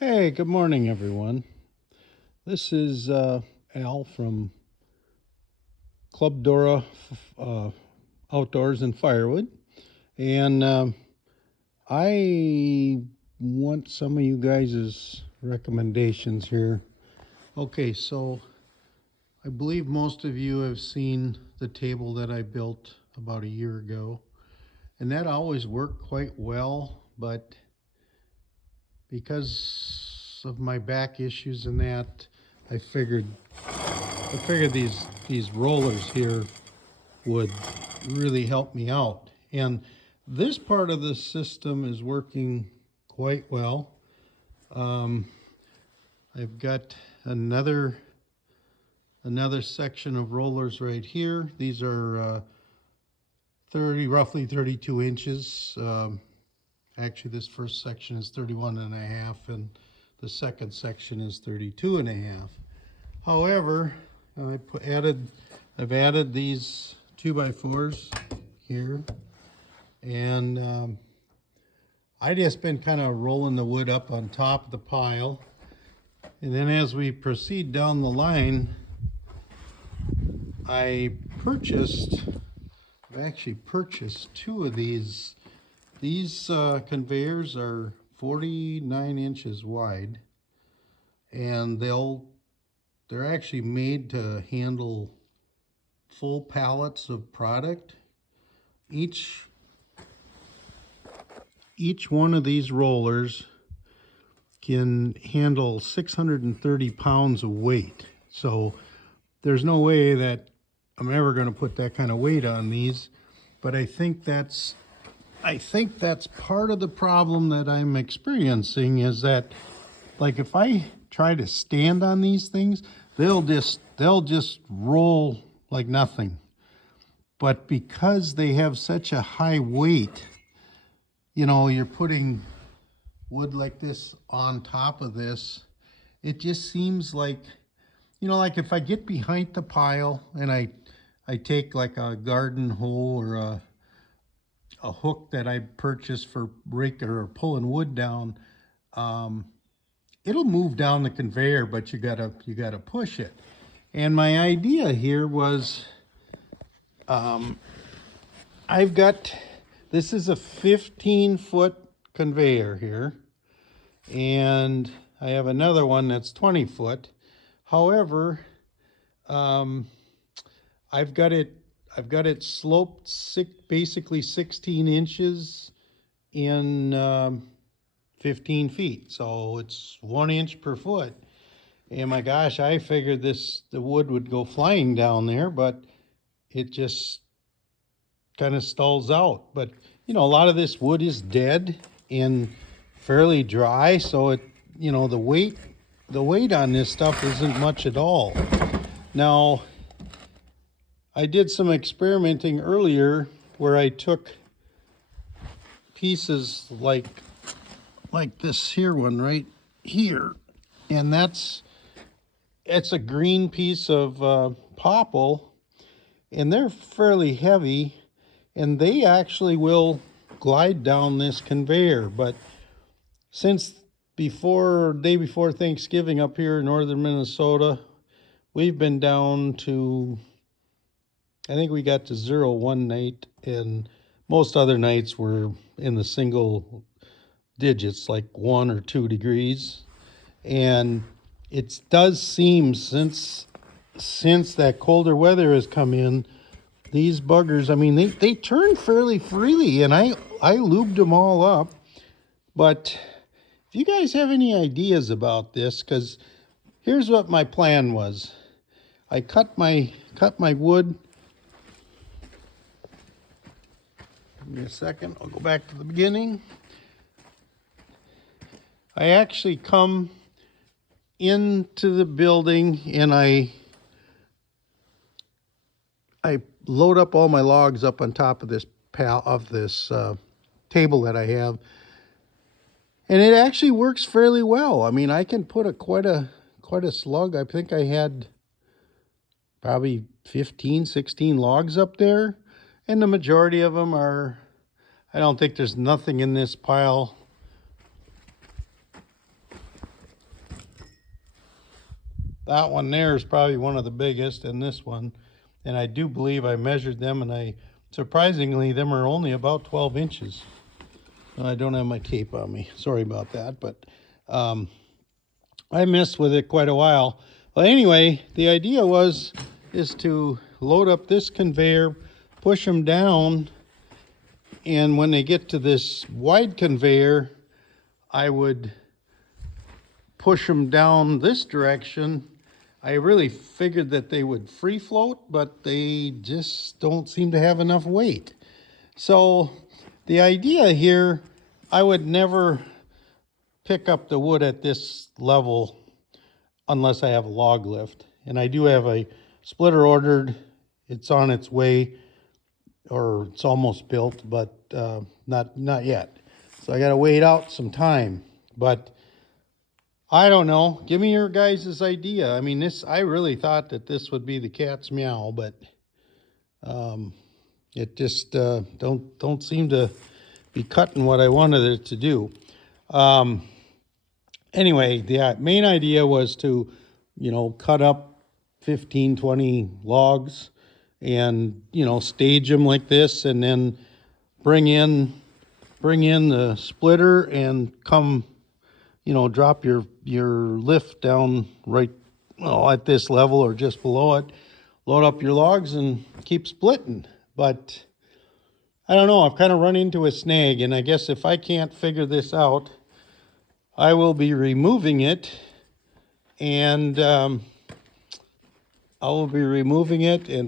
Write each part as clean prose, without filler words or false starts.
Hey, good morning, everyone. This is Al from Club Dora uh, Outdoors and Firewood. And I want some of you guys' recommendations here. Okay, so I believe most of you have seen the table that I built about a year ago. And that always worked quite well, but because of my back issues and that, I figured these rollers here would really help me out. And this part of the system is working quite well. Um, I've got another section of rollers right here. These are roughly 32 inches. Actually, this first section is 31 and a half, and the second section is 32 and a half. However, I've added these 2x4s here, and I just been kind of rolling the wood up on top of the pile, and then as we proceed down the line, I've actually purchased two of these. These conveyors are 49 inches wide, and they're actually made to handle full pallets of product. Each one of these rollers can handle 630 pounds of weight. So there's no way that I'm ever going to put that kind of weight on these, but I think that's part of the problem that I'm experiencing is that, like, if I try to stand on these things, they'll just roll like nothing. But because they have such a high weight, you're putting wood like this on top of this, it just seems like, like if I get behind the pile and I take like a garden hoe or a hook that I purchased for raking or pulling wood down, it'll move down the conveyor, but you gotta push it. And my idea here was, I've got, this is a 15-foot conveyor here, and I have another one that's 20 foot. However, I've got it sloped basically 16 inches in 15 feet. So it's 1 inch per foot. And my gosh, I figured the wood would go flying down there, but it just kind of stalls out. But a lot of this wood is dead and fairly dry, so the weight on this stuff isn't much at all. Now, I did some experimenting earlier where I took pieces like this here one right here, and it's a green piece of popple, and they're fairly heavy, and they actually will glide down this conveyor. But since day before Thanksgiving up here in northern Minnesota, we've been down to, I think we got to 0 one night, and most other nights were in the single digits, like 1 or 2 degrees. And it does seem, since that colder weather has come in, these buggers, I mean, they turn fairly freely, and I lubed them all up. But if you guys have any ideas about this, because here's what my plan was. I cut my wood. Give me a second, I'll go back to the beginning. I actually come into the building and I load up all my logs up on top of this table that I have, and it actually works fairly well. I mean, I can put quite a slug. I think I had probably 15, 16 logs up there, and the majority of them are, I don't think there's nothing in this pile that one there is probably one of the biggest, and this one. And I do believe I measured them, and surprisingly, them are only about 12 inches. I don't have my tape on me. Sorry about that, but I messed with it quite a while. Well, anyway, the idea is to load up this conveyor, push them down, and when they get to this wide conveyor, I would push them down this direction. I really figured that they would free float, but they just don't seem to have enough weight. So the idea here, I would never pick up the wood at this level unless I have a log lift. And I do have a splitter ordered. It's on its way, or it's almost built, but not yet. So I got to wait out some time. But I don't know. Give me your guys' idea. I mean, I really thought that this would be the cat's meow, but it just don't seem to be cutting what I wanted it to do. Anyway, the main idea was to, cut up 15, 20 logs and, stage them like this, and then bring in the splitter and come, drop your lift down right, at this level or just below it, load up your logs and keep splitting. But I don't know, I've kind of run into a snag, and I guess if I can't figure this out, I will be removing it, and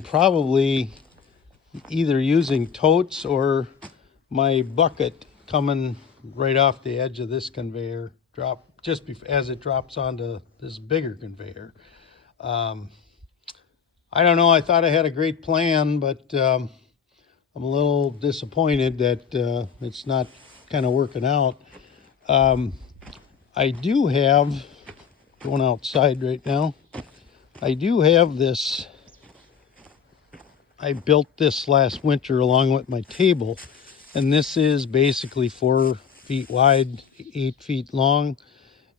probably either using totes or my bucket coming right off the edge of this conveyor, as it drops onto this bigger conveyor. I don't know, I thought I had a great plan, but I'm a little disappointed that it's not kind of working out. I do have, going outside right now, I do have this. I built this last winter along with my table, and this is basically 4 feet wide, 8 feet long,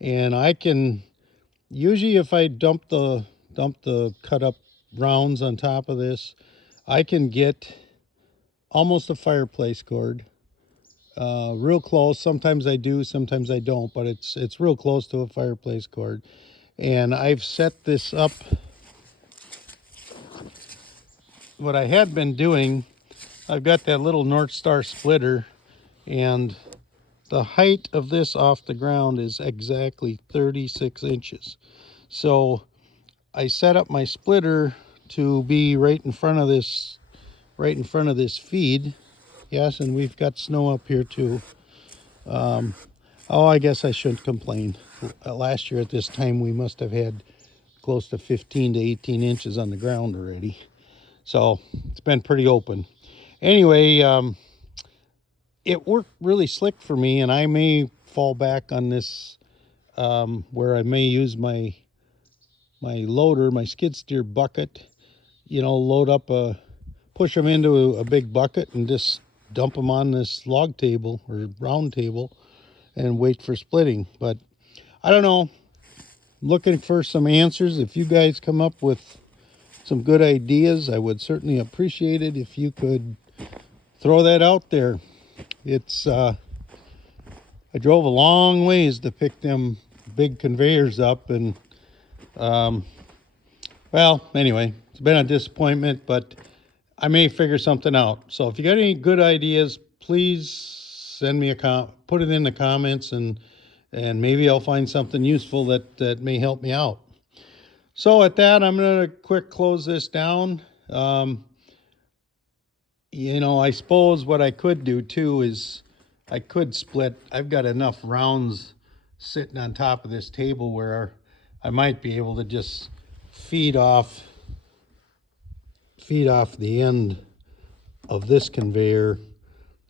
and I can, usually if I dump the cut up rounds on top of this, I can get almost a fireplace cord. Real close. Sometimes I do, sometimes I don't, but it's real close to a fireplace cord. And I've set this up. What I had been doing, I've got that little North Star splitter, and the height of this off the ground is exactly 36 inches. So I set up my splitter to be right in front of this feed. Yes, and we've got snow up here too. I guess I shouldn't complain. Last year at this time, we must have had close to 15 to 18 inches on the ground already. So it's been pretty open. Anyway, it worked really slick for me, and I may fall back on this where I may use my loader, my skid steer bucket, load up push them into a big bucket and just dump them on this log table or round table and wait for splitting. But I don't know, I'm looking for some answers. If you guys come up with some good ideas, I would certainly appreciate it if you could throw that out there. It's I drove a long ways to pick them big conveyors up, and well, anyway, it's been a disappointment, but I may figure something out. So if you got any good ideas, please send me put it in the comments, and maybe I'll find something useful that may help me out. So at that, I'm going to close this down. I suppose what I could do too is I could split. I've got enough rounds sitting on top of this table where I might be able to just feed off the end of this conveyor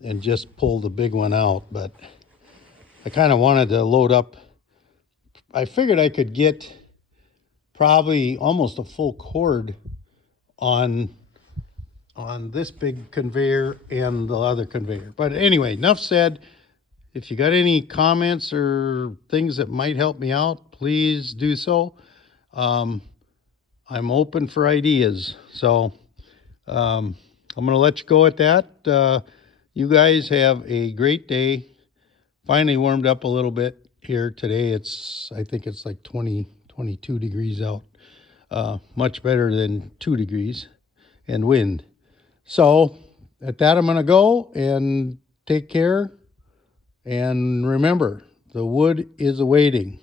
and just pull the big one out. But I kind of wanted to load up. I figured I could get probably almost a full cord on this big conveyor and the other conveyor. But anyway, enough said. If you got any comments or things that might help me out, please do so. I'm open for ideas. So I'm going to let you go at that. You guys have a great day. Finally warmed up a little bit here today. I think it's like 22 degrees out. Much better than 2 degrees and wind. So at that, I'm going to go and take care. And remember, the wood is awaiting.